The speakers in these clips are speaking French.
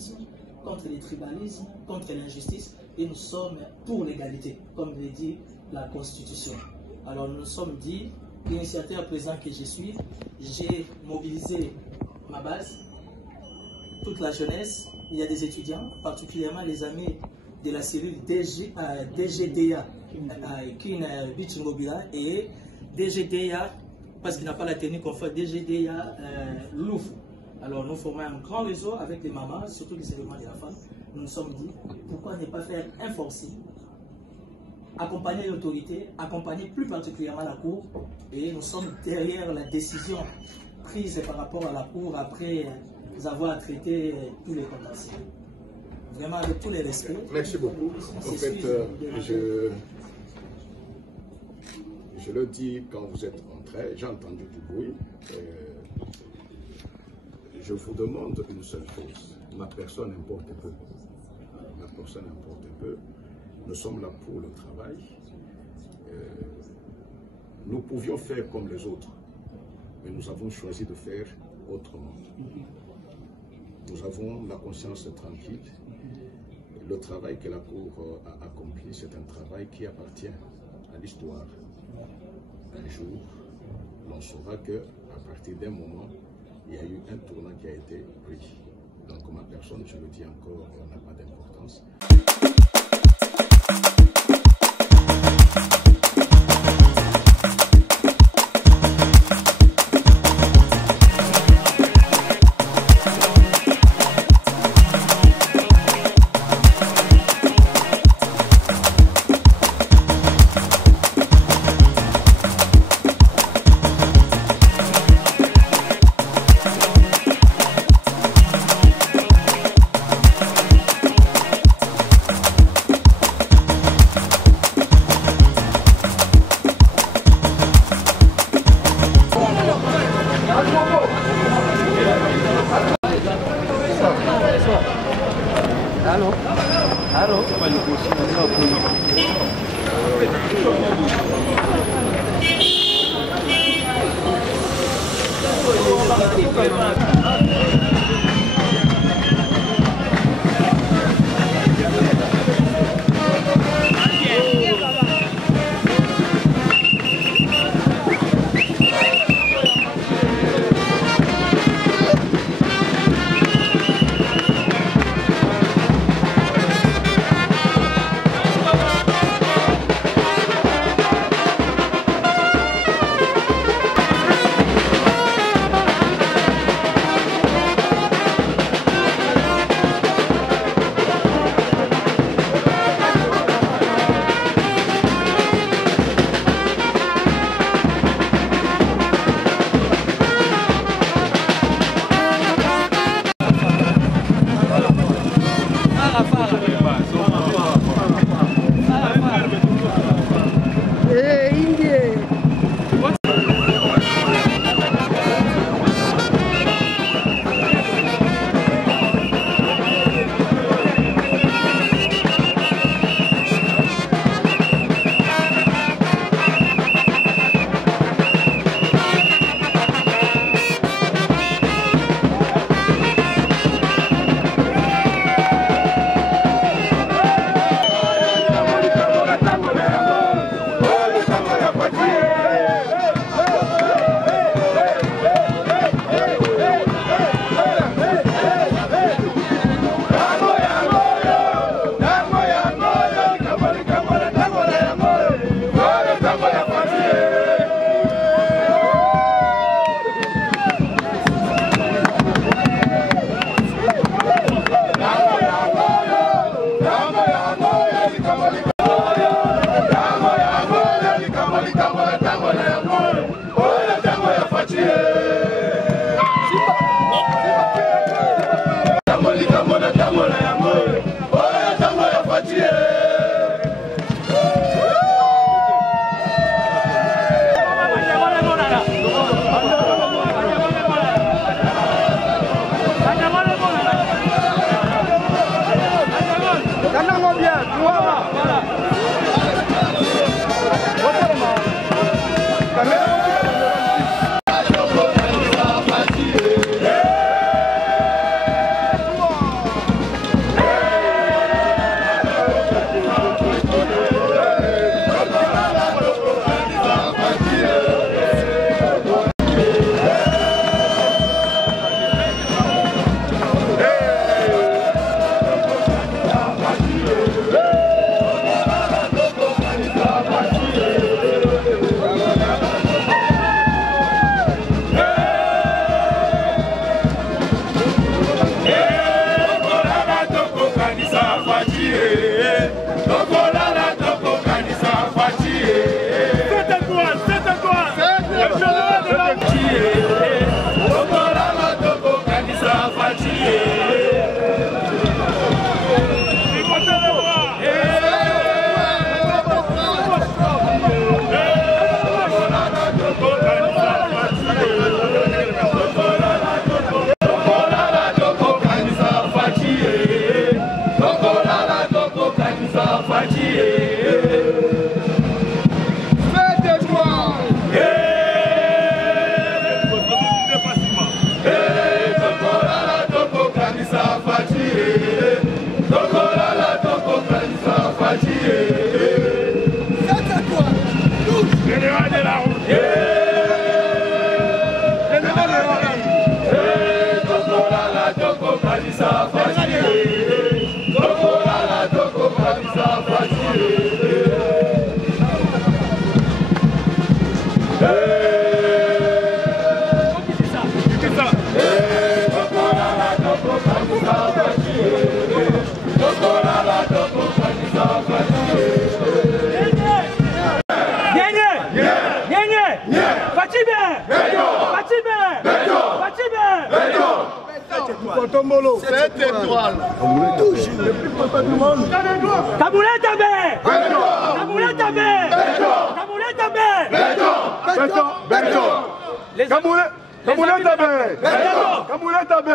clientélisme, contre les tribalismes, contre l'injustice, et nous sommes pour l'égalité, comme le dit la Constitution. Alors nous nous sommes dit, l'initiateur présent que je suis, j'ai mobilisé ma base, toute la jeunesse, il y a des étudiants, particulièrement les amis de la cellule DGDA, Bichingobila, et DGDA, parce qu'il n'a pas la technique qu'on fait, DGDA Louvre. Alors nous formons un grand réseau avec les mamans, surtout les éléments de la femme. Nous nous sommes dit, pourquoi ne pas faire un forcing, accompagner l'autorité, accompagner plus particulièrement la Cour, et nous sommes derrière la décision prise par rapport à la Cour après avoir traité tous les contentieux. Vraiment avec tous les respects. Merci beaucoup. En fait, je le dis quand vous êtes entré, j'ai entendu du bruit. Je vous demande une seule chose. Ma personne importe peu. Ma personne importe peu. Nous sommes là pour le travail. Nous pouvions faire comme les autres, mais nous avons choisi de faire autrement. Nous avons la conscience tranquille. Le travail que la Cour a accompli, c'est un travail qui appartient à l'histoire. Un jour, l'on saura qu'à partir d'un moment, il y a eu un tournant qui a été pris. Donc ma personne, je le dis encore, n'a pas d'importance. 7 étoiles. Toujours. Le plus content du monde. Kamouleta B. Kamouleta B. Kamouleta B. Béton. Kamouleta B. Kamouleta B.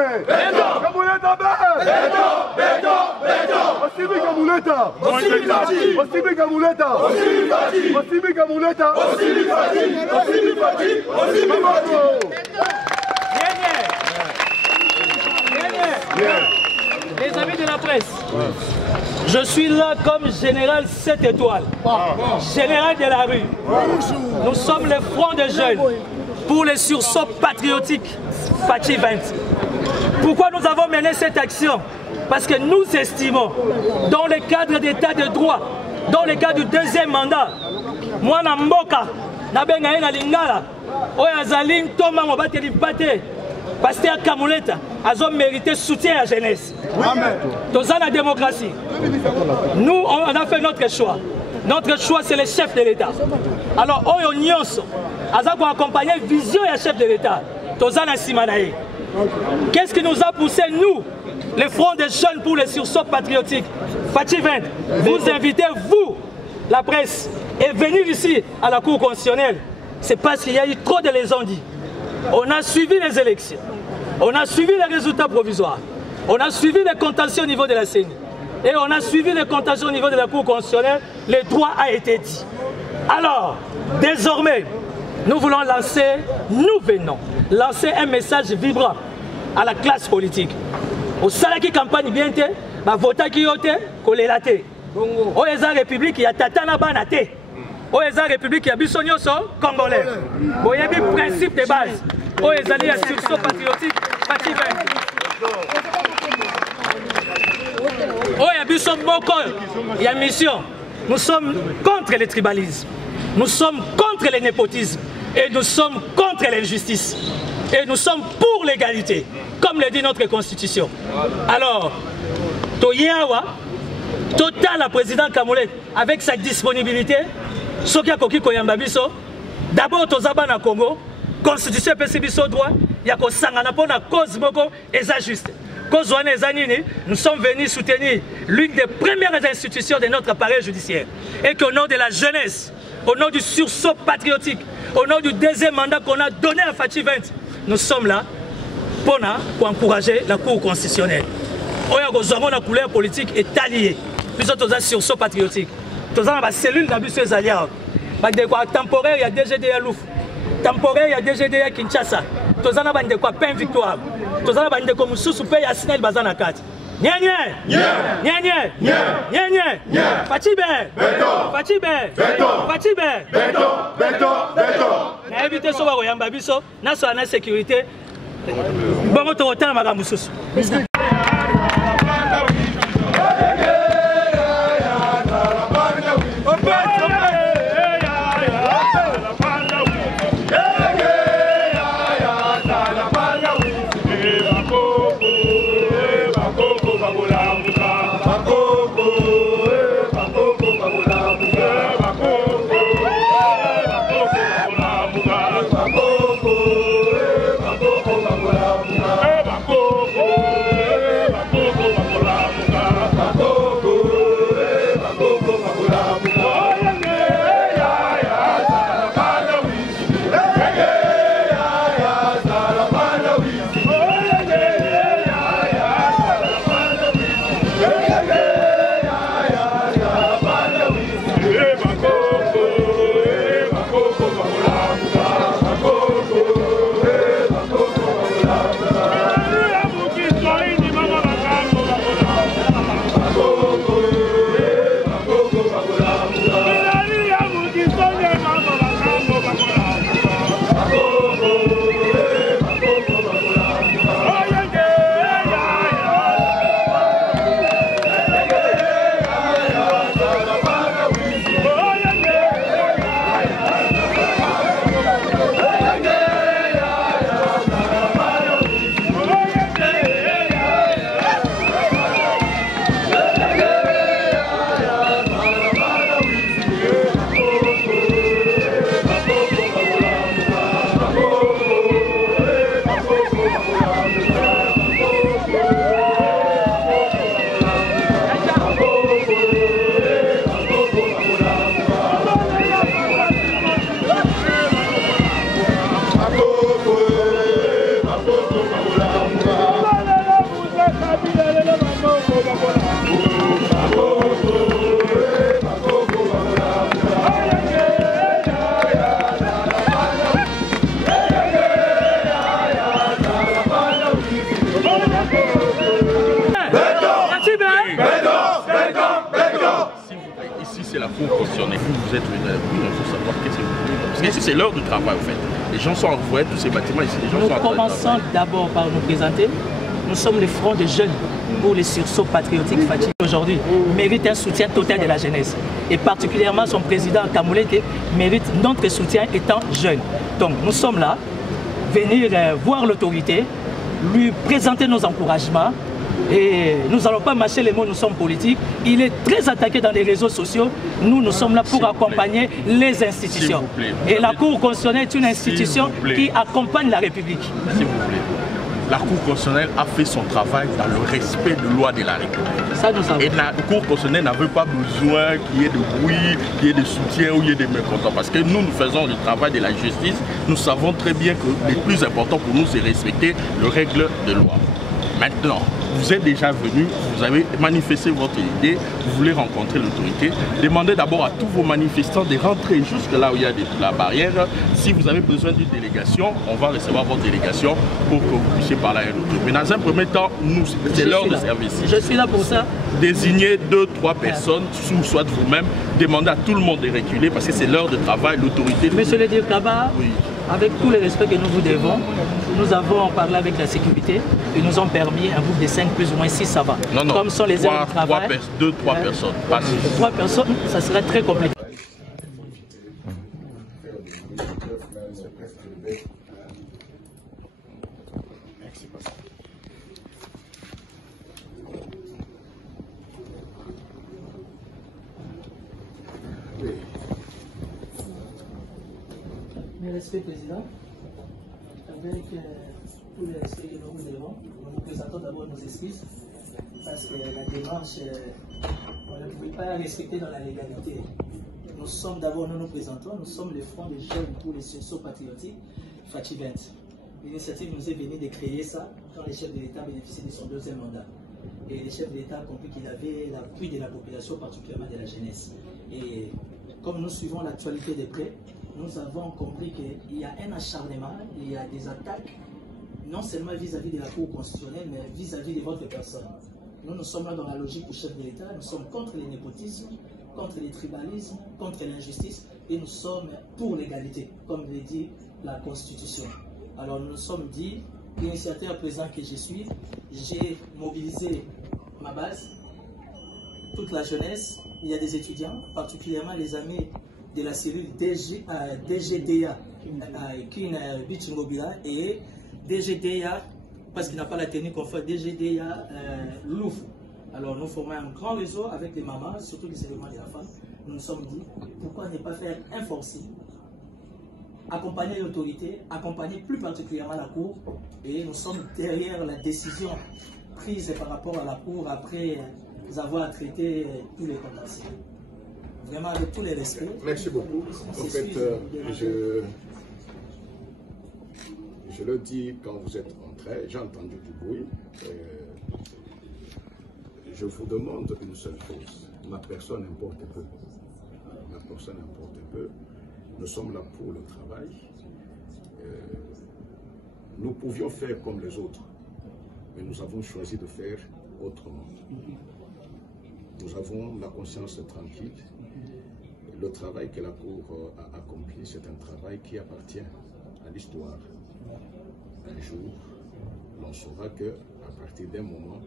Kamouleta B. Osibi Kamouleta. Osibi Kamouleta. Osibi Kamouleta. Les amis de la presse, je suis là comme général 7 étoiles, général de la rue. Nous sommes le front des jeunes pour les sursauts patriotiques Fachi 20. Pourquoi nous avons mené cette action? Parce que nous estimons, dans le cadre d'état de droit, dans le cadre du deuxième mandat, moi, Namboka, Nabengaye na Lingala, Oyazalin, Thomas Mobateli Bate, Pasteur Kamouleta, a mérité soutien à la jeunesse. Dans la démocratie, nous, on a fait notre choix. Notre choix, c'est le chef de l'État. Alors, Oyo Nyonso, pour accompagner la vision du chef de l'État. Qu'est-ce qui nous a poussé, nous, le front des jeunes pour les sursauts patriotiques? Fachi 20, vous invitez, vous, la presse, et venir ici à la Cour constitutionnelle. C'est parce qu'il y a eu trop de légendes. On a suivi les élections. On a suivi les résultats provisoires. On a suivi les contentieux au niveau de la CENI. Et on a suivi les contentieux au niveau de la Cour constitutionnelle. Le droit a été dit. Alors, désormais, nous voulons lancer, nous venons lancer un message vibrant à la classe politique. Au Salaki campagne bien te, ma vota qui yote, kolelate. Au Eza République, il y a Tatana Banate. Au Eza République, il y a Bissonio Congolais. Il y a un principe de base. Au Eza, il y a sursaut patriotique, Fachi 20. Oh, il y a Bisson Boko, il y a mission. Nous sommes contre le tribalisme. Nous sommes contre le népotisme. Et nous sommes contre l'injustice. Et nous sommes pour l'égalité, comme le dit notre Constitution. Alors, Toyawa, total la président Kamoulet, avec sa disponibilité, Sokia Koki Koyambabiso, d'abord Tozaba na Congo, Constitution PCBiso droit, il y a Kosangana pour la cause Boko, et ça juste. Nous sommes venus soutenir l'une des premières institutions de notre appareil judiciaire. Et qu'au nom de la jeunesse, au nom du sursaut patriotique, au nom du deuxième mandat qu'on a donné à Fachi 20, nous sommes là pour encourager la Cour constitutionnelle. La couleur politique est alliée. Nous sommes un sursaut patriotique. Nous avons une cellule d'ambitieux alliés. Temporaire, il y a DGDA Louf. Temporaire, il y a DGDA Kinshasa. Nous avons une pain victoire. Nous avons une Moussous Pay à Sinel Bazana 4. Éviter ce que Yamba Bisso, n'a pas de sécurité. Bon, on a un Moussous. c'est la Cour constitutionnelle. Vous êtes venu à la Cour, il faut savoir qu'est-ce que vous voulez. Parce que c'est l'heure du travail, en fait. Les gens sont envoyés, tous ces bâtiments ici, les gens sont en train de travailler. Nous commençons d'abord par nous présenter. Nous sommes le Front des jeunes pour les sursauts patriotiques fatigués. Aujourd'hui, mérite un soutien total de la jeunesse. Et particulièrement son président Kamolete mérite notre soutien étant jeune. Donc nous sommes là, venir voir l'autorité, lui présenter nos encouragements. Et nous n'allons pas mâcher les mots, nous sommes politiques. Il est très attaqué dans les réseaux sociaux. Nous sommes là pour accompagner les institutions. Et la Cour constitutionnelle est une institution qui accompagne la République. S'il vous plaît. La Cour constitutionnelle a fait son travail dans le respect de loi de la République. Ça, nous savons. Et la Cour constitutionnelle n'avait pas besoin qu'il y ait de bruit, qu'il y ait de soutien ou qu'il y ait des mécontents. Parce que nous faisons le travail de la justice. Nous savons très bien que le plus important pour nous, c'est respecter les règles de loi. Maintenant, vous êtes déjà venu, vous avez manifesté votre idée, vous voulez rencontrer l'autorité. Demandez d'abord à tous vos manifestants de rentrer jusque là où il y a la barrière. Si vous avez besoin d'une délégation, on va recevoir votre délégation pour que vous puissiez parler à l'autorité. Mais dans un premier temps, c'est l'heure de service. Je suis là pour ça. Désignez 2-3 personnes, soit vous-même, demandez à tout le monde de reculer parce que c'est l'heure de travail, l'autorité. Monsieur le directeur Kaba, oui. Avec tout le respect que nous vous devons, nous avons parlé avec la sécurité et nous ont permis un groupe de 5 plus ou moins 6, ça va. Non, comme sont les heures de travail. 2-3 personnes. Pas 3 personnes, ça serait très compliqué. Mes respects, Président, avec tout le respect que nous vous devons, nous vous présentons d'abord nos excuses parce que la démarche, on ne pouvait pas la respecter dans la légalité. Nous sommes d'abord, nous nous présentons, nous sommes le Front des jeunes pour les sursauts patriotiques, Fachi 20. L'initiative nous est venue de créer ça quand le chef de l'État bénéficiait de son 2e mandat. Et le chef de l'État a compris qu'il avait l'appui de la population, particulièrement de la jeunesse. Et comme nous suivons l'actualité de près, nous avons compris qu'il y a un acharnement, il y a des attaques, non seulement vis-à-vis de la Cour constitutionnelle, mais vis-à-vis de votre personne. Nous sommes là dans la logique du chef de l'État, nous sommes contre les népotismes, contre les tribalismes, contre l'injustice, et nous sommes pour l'égalité, comme le dit la Constitution. Alors nous nous sommes dit, l'initiateur présent que je suis, j'ai mobilisé ma base, toute la jeunesse, il y a des étudiants, particulièrement les amis de la cellule DGDA, et DGDA, parce qu'il n'a pas la tenue conforme, DGDA Louf. Alors nous formons un grand réseau avec les mamans, surtout les éléments de la femme. Nous nous sommes dit, pourquoi ne pas faire un forcing, accompagner l'autorité, accompagner plus particulièrement la Cour, et nous sommes derrière la décision prise par rapport à la Cour après avoir traité tous les contentieux. Vraiment avec tous les respects. Merci beaucoup. En fait, je le dis quand vous êtes entré, j'ai entendu du bruit. Je vous demande une seule chose. Ma personne importe peu. Ma personne importe peu. Nous sommes là pour le travail. Nous pouvions faire comme les autres, mais nous avons choisi de faire autrement. Nous avons la conscience tranquille. Le travail que la Cour a accompli, c'est un travail qui appartient à l'histoire. Un jour, l'on saura qu'à partir d'un moment,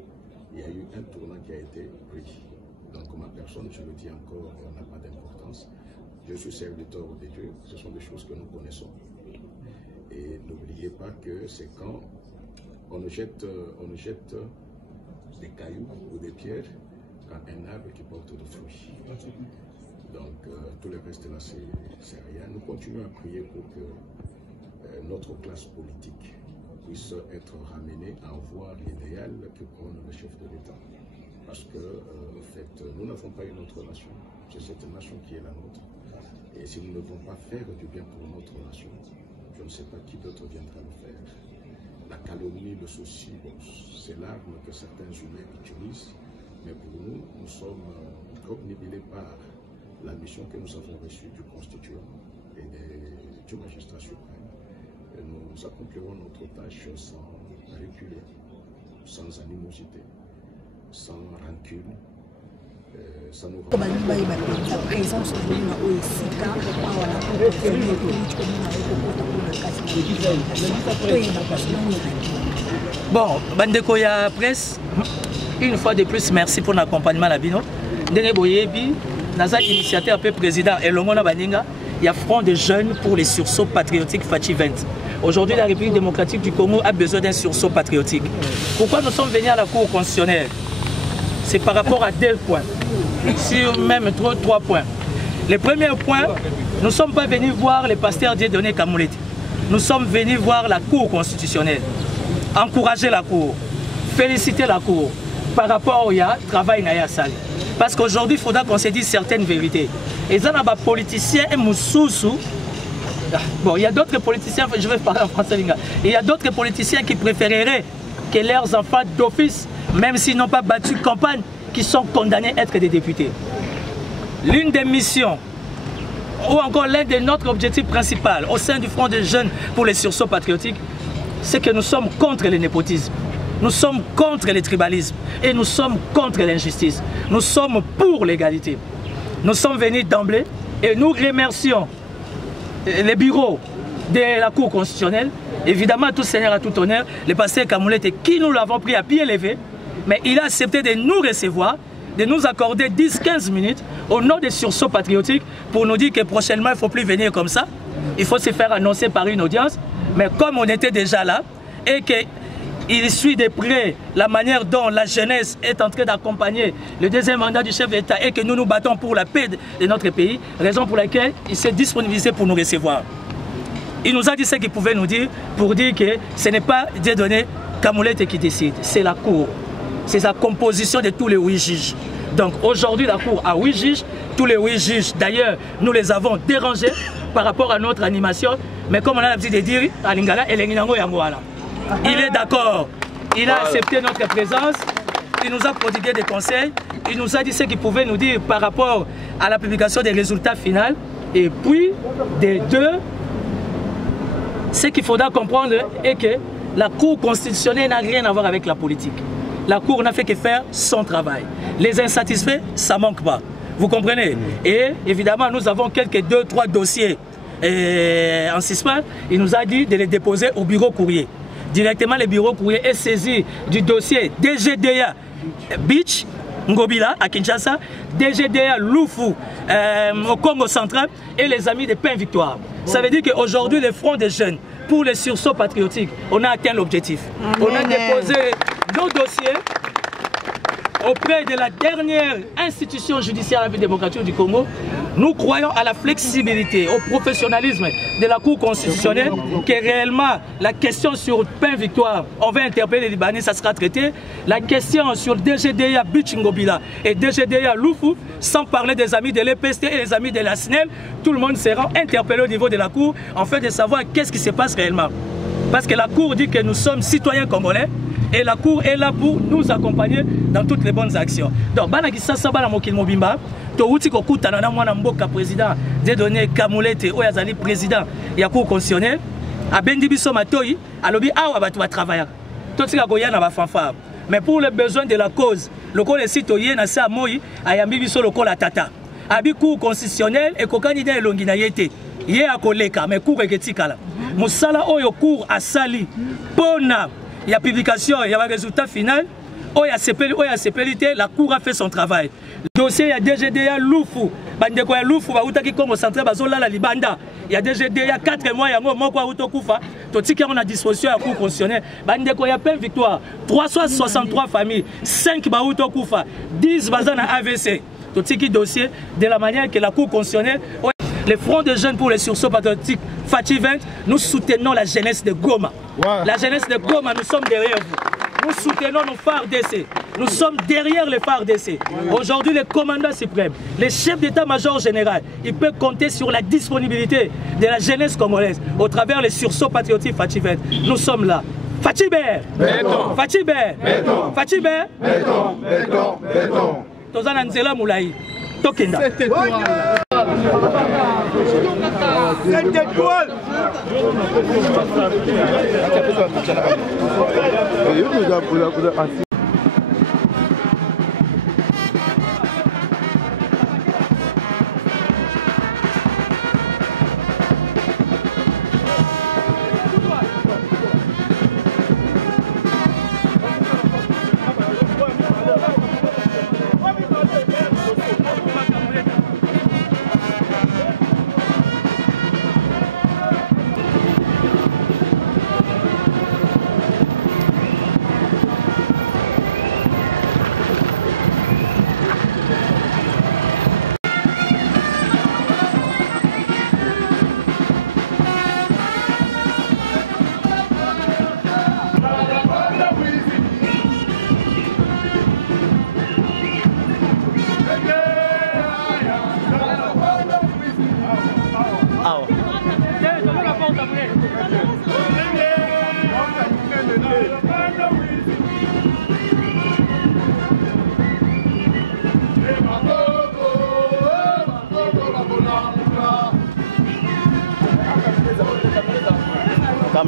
il y a eu un tournant qui a été pris. Donc ma personne, je le dis encore, n'a pas d'importance. Je suis serviteur de Dieu, ce sont des choses que nous connaissons. Et n'oubliez pas que c'est quand on nous jette des cailloux ou des pierres qu'à un arbre qui porte des fruits. Donc tout le reste là, c'est rien. Nous continuons à prier pour que notre classe politique puisse être ramenée à voir l'idéal que prône le chef de l'État. Parce que, en fait, nous n'avons pas une autre nation. C'est cette nation qui est la nôtre. Et si nous ne devons pas faire du bien pour notre nation, je ne sais pas qui d'autre viendra le faire. La calomnie, le souci, bon, c'est l'arme que certains humains utilisent. Mais pour nous, nous sommes obnubilés par la mission que nous avons reçue du Constituant et du magistrat suprême. Et nous accomplirons notre tâche sans reculer, sans animosité, sans rancune, ça nous rend. Bon, Bandeko ya presse, une fois de plus, merci pour l'accompagnement à la Bino. Ndenge Boyebi, Naza initiateur un peu président et Longona Baninga, il y a Front des jeunes pour les sursauts patriotiques Fachi 20. Aujourd'hui, la République démocratique du Congo a besoin d'un sursaut patriotique. Pourquoi nous sommes venus à la Cour constitutionnelle? C'est par rapport à 2 points, sur même 3 points. Le premier point, nous ne sommes pas venus voir les pasteurs Dieudonné Kamoulet. Nous sommes venus voir la Cour constitutionnelle, encourager la Cour, féliciter la Cour par rapport au travail Naya Sali. Parce qu'aujourd'hui, il faudra qu'on se dise certaines vérités. Et ça, il y a des politiciens et Moussoussou. Bon, il y a d'autres politiciens, je vais parler en français, il y a d'autres politiciens qui préféreraient que leurs enfants d'office, même s'ils n'ont pas battu campagne, qui sont condamnés à être des députés. L'une des missions, ou encore l'un de notre objectif principal au sein du Front des jeunes pour les sursauts patriotiques, c'est que nous sommes contre le népotisme, nous sommes contre le tribalisme et nous sommes contre l'injustice. Nous sommes pour l'égalité. Nous sommes venus d'emblée et nous remercions les bureaux de la Cour constitutionnelle, évidemment tout seigneur à tout honneur, le pasteur Kamoulet qui nous l'avons pris à pied levé, mais il a accepté de nous recevoir, de nous accorder 10-15 minutes au nom des sursauts patriotiques pour nous dire que prochainement il ne faut plus venir comme ça, il faut se faire annoncer par une audience, mais comme on était déjà là et qu'il suit de près la manière dont la jeunesse est en train d'accompagner le deuxième mandat du chef d'État et que nous nous battons pour la paix de notre pays, raison pour laquelle il s'est disponibilisé pour nous recevoir. Il nous a dit ce qu'il pouvait nous dire pour dire que ce n'est pas Dieudonné Kamoulet qui décide, c'est la Cour. C'est sa composition de tous les 8 juges. Donc aujourd'hui, la Cour a 8 juges. Tous les 8 juges, d'ailleurs, nous les avons dérangés par rapport à notre animation. Mais comme on a l'habitude de dire, à Lingala, il est d'accord. Il a accepté notre présence. Il nous a prodigué des conseils. Il nous a dit ce qu'il pouvait nous dire par rapport à la publication des résultats finaux. Et puis, des deux, ce qu'il faudra comprendre est que la Cour constitutionnelle n'a rien à voir avec la politique. La Cour n'a fait que faire son travail. Les insatisfaits, ça ne manque pas. Vous comprenez? Et évidemment, nous avons quelques 2-3 dossiers en suspens. Il nous a dit de les déposer au bureau courrier. Directement, le bureau courrier est saisi du dossier DGDA Beach, Ngobila, à Kinshasa, DGDA Lufu, au Congo central, et les amis de Pain Victoire. Ça veut dire qu'aujourd'hui, le Front des jeunes, pour les sursauts patriotiques, on a atteint l'objectif. On a déposé nos dossiers auprès de la dernière institution judiciaire de la République démocratique du Congo. Nous croyons à la flexibilité, au professionnalisme de la Cour constitutionnelle, que réellement la question sur Pain Victoire, on va interpeller les Libanais, ça sera traité. La question sur DGDA Bichingobila et DGDA Lufu, sans parler des amis de l'EPST et les amis de la SNEL, tout le monde sera interpellé au niveau de la Cour, en fait de savoir qu'est-ce qui se passe réellement. Parce que la Cour dit que nous sommes citoyens congolais, et la Cour est là pour nous accompagner dans toutes les bonnes actions. Donc, Banakisa Bana Mokil Mobimba, Touti Kokutana Mwana Mboka président, Dieudonné Kamoulet Oyazali président, il y a Cour constitutionnelle, à Bendibiso Matoyi, à l'objet Awa Batua travailler. Tout ce qui a na fanfare. Mais pour les besoins de la cause, le col est citoyen, à sa Moyi, à Yambibiso le col à Tata. Abi Cour constitutionnelle et Kokandida et Longinayete. Yé a Koleka, mais Cour et Ketikala. Moussala Oyo Cour à Sali, Pona. Il y a publication, il y a un résultat final. La Cour a fait son travail. Le dossier, il y a DGDA Lufu. Bandeko ya Lufu, qui Congo central, la Libanda. Il y a DGDA 4 mois, il y a Moko Autokufa. Tout ce qui est à disposition à la Cour constitutionnelle. Bandeko ya Pain Victoire. 363 familles, 5 Baouto Kufa, 10 bazana AVC. Tout ce qui est dossier de la manière que la Cour constitutionnelle. Les Fronts de jeunes pour les sursauts patriotiques Fachi 20, nous soutenons la jeunesse de Goma. Ouais. La jeunesse de Goma, nous sommes derrière vous. Nous soutenons nos phares d'essai. Nous sommes derrière les phares d'essai. Aujourd'hui, le commandant suprême, le chef d'état-major général, il peut compter sur la disponibilité de la jeunesse congolaise au travers les sursauts patriotiques Fachi 20. Nous sommes là. Fachi Ber, béton. Fachi Ber, béton. Fachi Ber, béton, béton, béton. Tozana Nzela Moulaï. Tokenda. Cette étoile.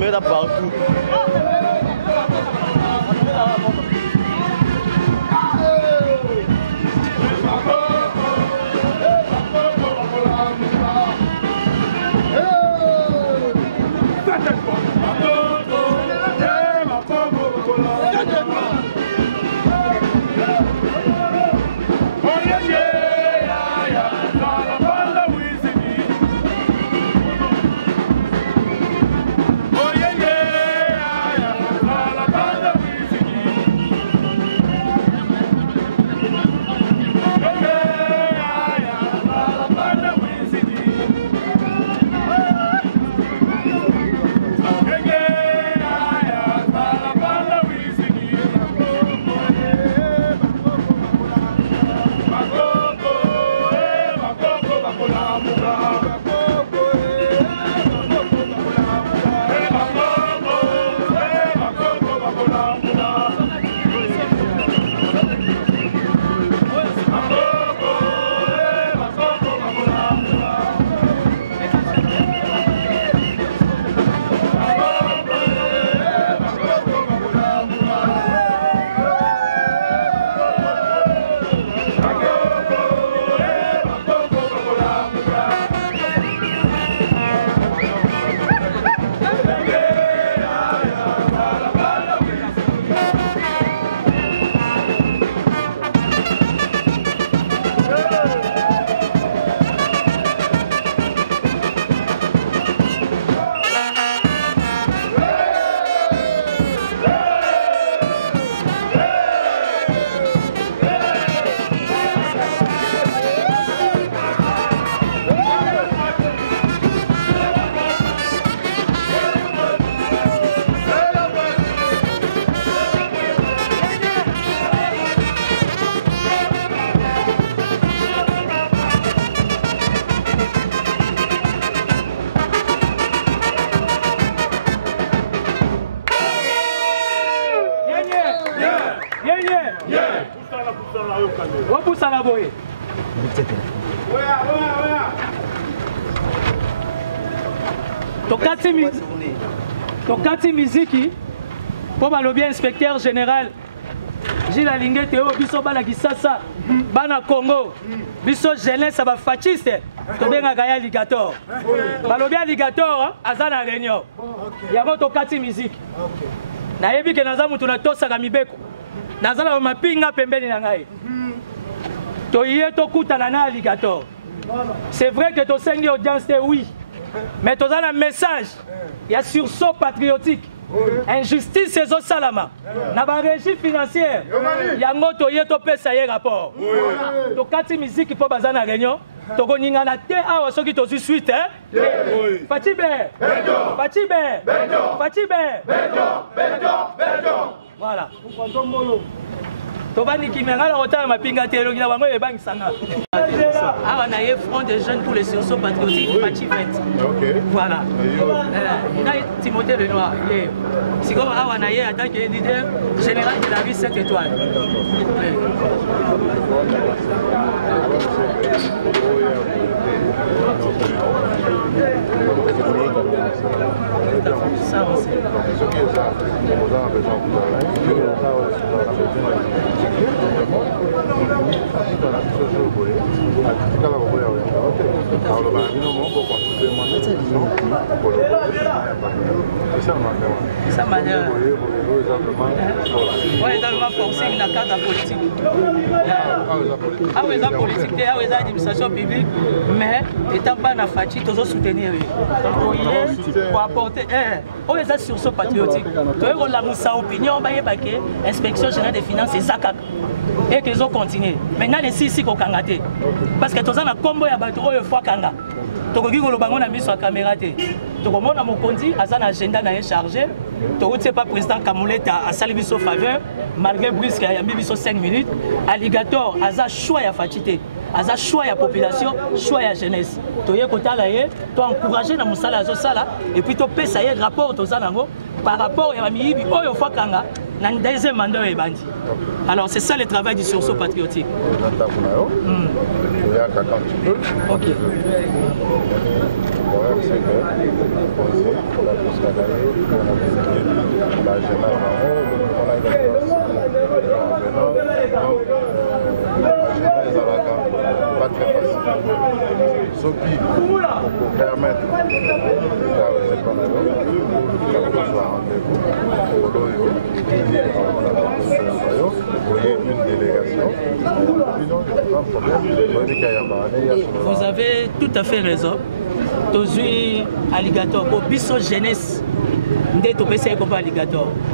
caméra partout. Tokati miziki pour balobi inspecteur général Gilles Alingue Théo biso bana Kisasa bana Congo biso jeunesse ba fasciste to benga gaya alligator balobi alligator azana réunion yango tokati miziki nayebi ke naza mutu na tosaka mibeko nazala mapinga pembeni na ngai toye tokutana na alligator. C'est vrai que tu as audience, oui. Mais tu as un message. Il y a sursaut patriotique. Injustice, c'est au salama. Dans la régie financière, il y a un mot qui est rapport. Tu as une musique qui peut passer dans la réunion. Tu as une thé à ceux qui te suite. Fatibé. Voilà. Front des jeunes pour les sursauts patriotiques, voilà. Timothée Lenoir, c'est comme Awanaye en tant que leader général de la vie 7 étoiles. Ça, on sait. Ça manière. On est dans le forcing dans le cadre politique. Ah oui, dans la politique, ah oui, dans l'administration publique, mais étant pas dans la fatigue, tous soutenir. Pour apporter. On est sur ce patriotique. On a sa opinion, on va y baquer, inspection générale des finances et Zakak. Et qu'ils ont continué. Maintenant, les ici qu'on a gâté. Parce que tous les combo ya bateau au fois kanga. Tokoki ko lobango na miso caméra té. Tokomona mokonzi aza na agenda na chargé. Tokoti pas président Kamoleta a sali biso faveur malgré brisque ya biso 5 minutes. Alligator aza choix ya fatité. Aza choix ya population, choix ya jeunesse. Toye kotala ye, to encourager na musala azo sala et puis to pesa ye rapport to zanango par rapport ya miyibi oyo fois kanga. Dans le deuxième mandat est bandit. Alors c'est ça le travail du sursaut patriotique. Ok. c'est que aussi, la Toscana, la pas très facile. Ce qui pour permettre une délégation. Vous avez tout à fait raison. Tozui alligator, pour biso jeunesse.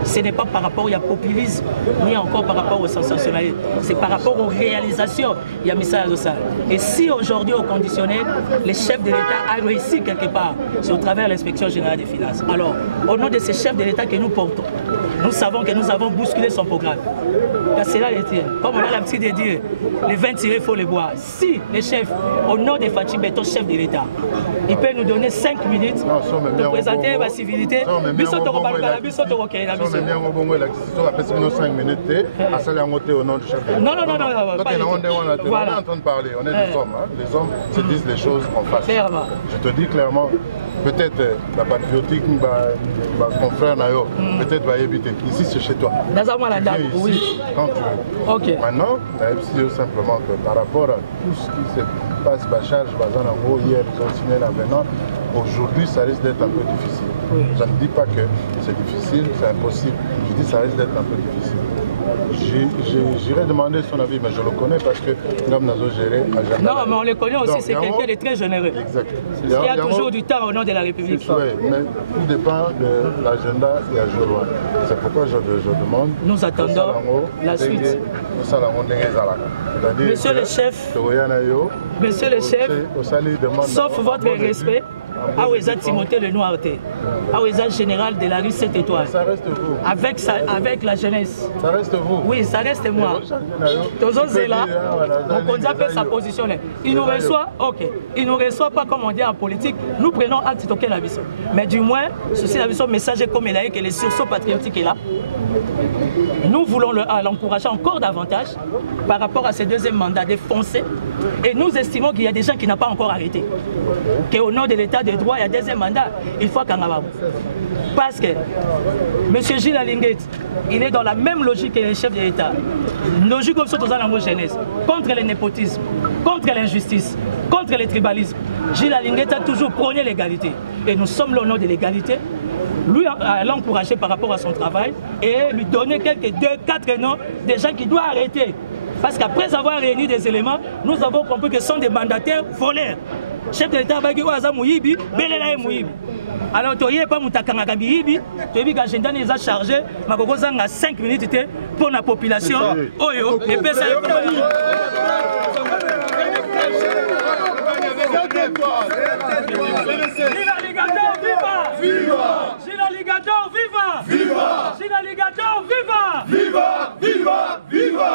Ce n'est pas par rapport au populisme, ni encore par rapport au sensationnalisme. C'est par rapport aux réalisations. Il y a message de ça. Et si aujourd'hui, au conditionnel, les chefs de l'État a réussi quelque part, c'est au travers de l'inspection générale des finances. Alors, au nom de ces chefs de l'État que nous portons, nous savons que nous avons bousculé son programme. Car c'est là, comme on a l'habitude de dire, les 20 tirés, il faut les boire. Si les chefs, au nom de Fatim Beton, chef de l'État, il peut nous donner 5 minutes de présenter la civilité. Non, voilà. On est en train de parler, on est des hommes. Hein. Les hommes se disent les choses en face. Clairement. Je te dis clairement, peut-être la patriotique, confrère, peut-être va éviter. Ici, c'est chez toi. Ici, oui. Quand tu veux. Okay. Maintenant, simplement que par rapport à tout ce qui se passe, hier, ils ont signé l'avenant. Aujourd'hui, ça risque d'être un peu difficile. Oui. Je ne dis pas que c'est difficile, c'est impossible. Je dis que ça risque d'être un peu difficile. J'irai demander son avis, mais je le connais parce que l'homme n'a pas géré. Non, mais on le connaît aussi, c'est quelqu'un de très généreux. Exact. Il y a toujours du temps au nom de la République. Oui, mais tout dépend de l'agenda et à jour. C'est pourquoi je demande. Nous attendons la suite. Monsieur le chef, sauf votre respect, Aoueza Timothée le Noirté, Aoueza général de la rue 7 étoiles. Ça reste vous. Avec la jeunesse. Ça reste vous. Oui, ça reste moi. Toujours c'est là. On a fait sa position. Il nous reçoit, ok. Il nous reçoit pas comme on dit en politique. Nous prenons acte de la vision. Mais du moins, ceci la vision message comme il a que les sursauts patriotiques est là. Nous voulons l'encourager encore davantage par rapport à ce deuxième mandat de foncer. Et nous estimons qu'il y a des gens qui n'ont pas encore arrêté. Qu'au nom de l'état de droit, il y a deuxième mandat, il faut qu'on aille. Parce que M. Gilles Alinguet, il est dans la même logique que les chefs de l'État. Une logique comme ça dans la jeunesse, contre le népotisme, contre l'injustice, contre le tribalisme. Gilles Alinguet a toujours prôné l'égalité. Et nous sommes là au nom de l'égalité. Lui l'encourager par rapport à son travail et lui donner quelques 2-4 noms des gens qui doivent arrêter. Parce qu'après avoir réuni des éléments, nous avons compris que ce sont des mandataires voleurs. Chef de l'État va dire que Mouyibi, Belela et Mouyibi. Alors, tu n'as pas Moutakanga Biyibi, tu as vu qu'Agenda nous a chargé, ma a 5 minutes pour la population. Oyo, et puis ça Gilles Alligator, viva! Viva! Gilles Alligator, viva! Viva! Gilles Alligator, viva! Viva! Viva! Viva!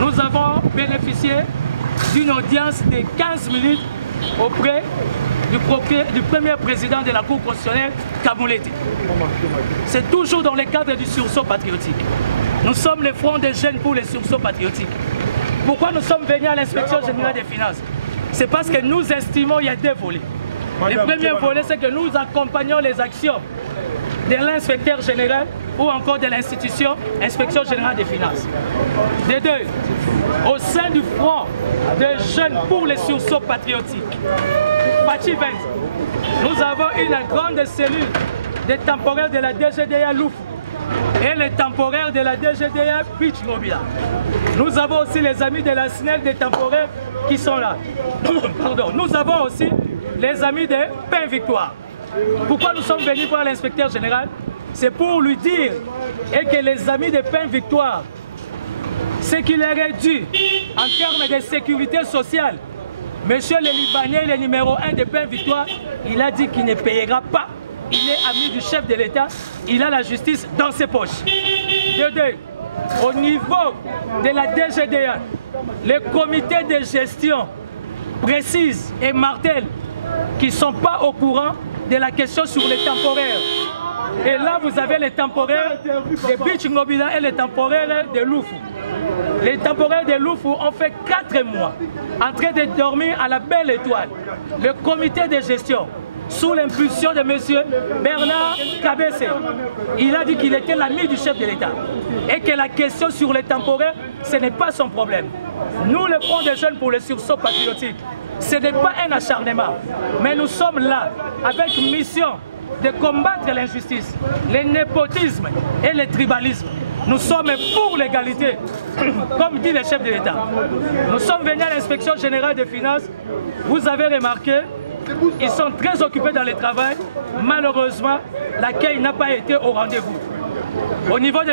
Nous avons bénéficié d'une audience de 15 minutes auprès du premier président de la Cour constitutionnelle, Kabouleti. C'est toujours dans le cadre du sursaut patriotique. Nous sommes le front des jeunes pour les sursauts patriotiques. Pourquoi nous sommes venus à l'inspection générale des finances? C'est parce que nous estimons qu'il y a deux volets. Le premier volet, c'est que nous accompagnons les actions de l'inspecteur général ou encore de l'institution inspection générale des finances. Des deux, au sein du front des jeunes pour les sursauts patriotiques, Fatim 20, nous avons une grande cellule des temporaires de la DGDA Louf et les temporaires de la DGDA Pitch Mobila. Nous avons aussi les amis de la SNEL des temporaires qui sont là. Pardon. Nous avons aussi les amis de Pain Victoire. Pourquoi nous sommes venus voir l'inspecteur général? C'est pour lui dire et que les amis de Pain Victoire, ce qu'il leur est dû en termes de sécurité sociale, monsieur le Libanais, le numéro 1 de Pain Victoire, il a dit qu'il ne payera pas. Il est ami du chef de l'État, il a la justice dans ses poches. De deux, au niveau de la DGDA, le comité de gestion précise et martèle qu'ils ne sont pas au courant de la question sur les temporaires. Et là, vous avez les temporaires de Beach Ngobila et les temporaires de Loufou. Les temporaires de Loufou ont fait 4 mois en train de dormir à la Belle Étoile. Le comité de gestion, sous l'impulsion de M. Bernard Kabese, il a dit qu'il était l'ami du chef de l'État et que la question sur les temporaires, ce n'est pas son problème. Nous, le Front des Jeunes pour le sursaut patriotique, ce n'est pas un acharnement, mais nous sommes là avec mission de combattre l'injustice, le népotisme et le tribalisme. Nous sommes pour l'égalité, comme dit le chef de l'État. Nous sommes venus à l'inspection générale des finances. Vous avez remarqué, ils sont très occupés dans le travail. Malheureusement, l'accueil n'a pas été au rendez-vous. Au niveau de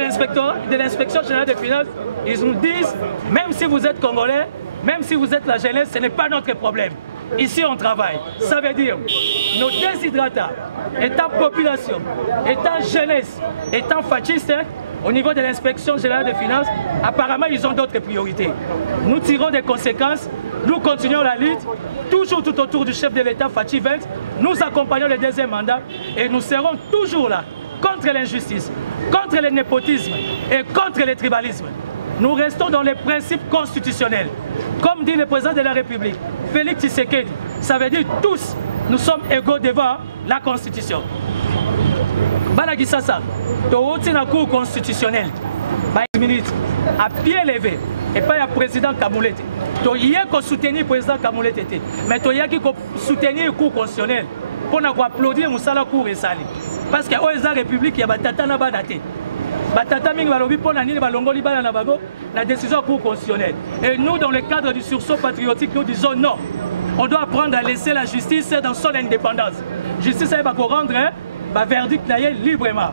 l'inspection générale des finances, ils nous disent, même si vous êtes Congolais, même si vous êtes la jeunesse, ce n'est pas notre problème. Ici, on travaille. Ça veut dire, nos déshydratants, étant population, étant jeunesse, étant fascistes, au niveau de l'inspection générale des finances, apparemment, ils ont d'autres priorités. Nous tirons des conséquences, nous continuons la lutte, toujours tout autour du chef de l'État, Fachi 20. Nous accompagnons le deuxième mandat et nous serons toujours là, contre l'injustice, contre le népotisme et contre le tribalisme. Nous restons dans les principes constitutionnels. Comme dit le président de la République, Félix Tshisekedi, ça veut dire tous, nous sommes égaux devant la Constitution. Balagisasa, dans la Cour constitutionnelle, à pied levé, et pas le président Kamoulete. Il y a qui soutenir le président Kamoulete, mais il y a qui soutenir la Cour constitutionnelle pour applaudir la Cour et Sali. Parce que la République, il y a des tata nabadate. Batata mingi balobi pour nani balongoli bala na bago la décision Cour constitutionnelle. Et nous, dans le cadre du sursaut patriotique, nous disons non. On doit apprendre à laisser la justice dans son indépendance. Justice va rendre un verdict librement.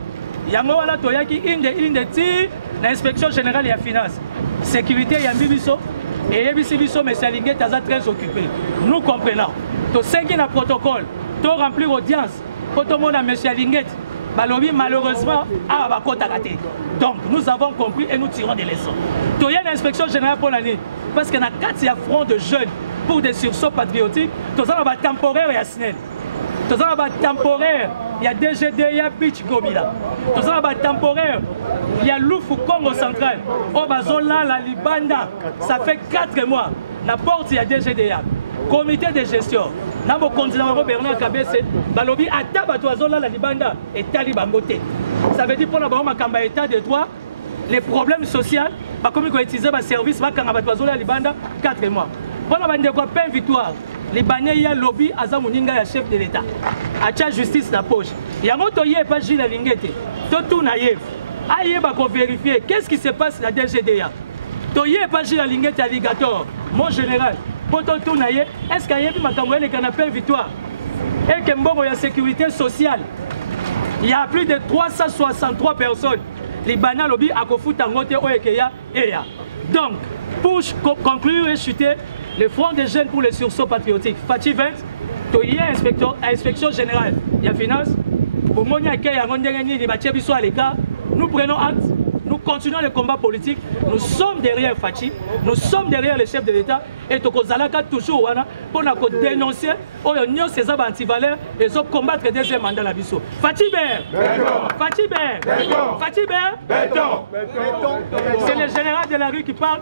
Yango wala toyaki inde ti l'inspection générale et la finance. Sécurité ya bibiso et yebisi biso mais Salingue taza très occupé. Nous comprenons. To sengi na protocole, to remplir audience. Quand on a M. Linguet, malheureusement, donc nous avons compris et nous tirons des leçons. Il y a l'inspection générale pour l'année, parce qu'il y a 4 fronts de jeunes pour des sursauts patriotiques, il y a temporaire et à SNEL. Il y a temporaire, il y a DGD, il y a Beach Ngobila. Il y a temporaire, il y a Loufou Congo central. Oh, Bazola, la Libanda, ça fait 4 mois. La porte, il y a DGDA. Comité de gestion. Namo continent Bernard Kabese, balobi ata batoazola la libanda et talibangote. Ça veut dire pour la baroma kamba état de droit, les problèmes sociaux, comme ils ont utilisé ma service, ma kamba batoazola la libanda 4 mois. Pour la bande de quoi peine victoire, les banniers y a lobby azamuninga ya chef de l'État. Acha justice na poche. Yango to yé pas Gilles Lingete. To tout na yé. Aïe ba ko vérifier qu'est-ce qui se passe la DGDA. To yé pas Gilles Lingete alligator. Mon général. Est-ce qu'il y a des canapés victoire et que y a sécurité sociale? Il y a plus de 363 personnes. Les banals lobby à Kofuta Ngote Oekeya et ya. Donc, pour conclure et chuter, le Front des Jeunes pour le sursaut patriotique, Fachi 20, il y a inspection générale, il y a finance. Pour moi, nous prenons acte. Nous continuons le combat politique. Nous sommes derrière Fachi, nous sommes derrière le chef de l'État et Tokozalaka toujours pour dénoncer ces antivaleurs et combattre le deuxième mandat la biso. Fachi Ber, Fachi Ber, Fachi Ber, c'est le général de la rue qui parle.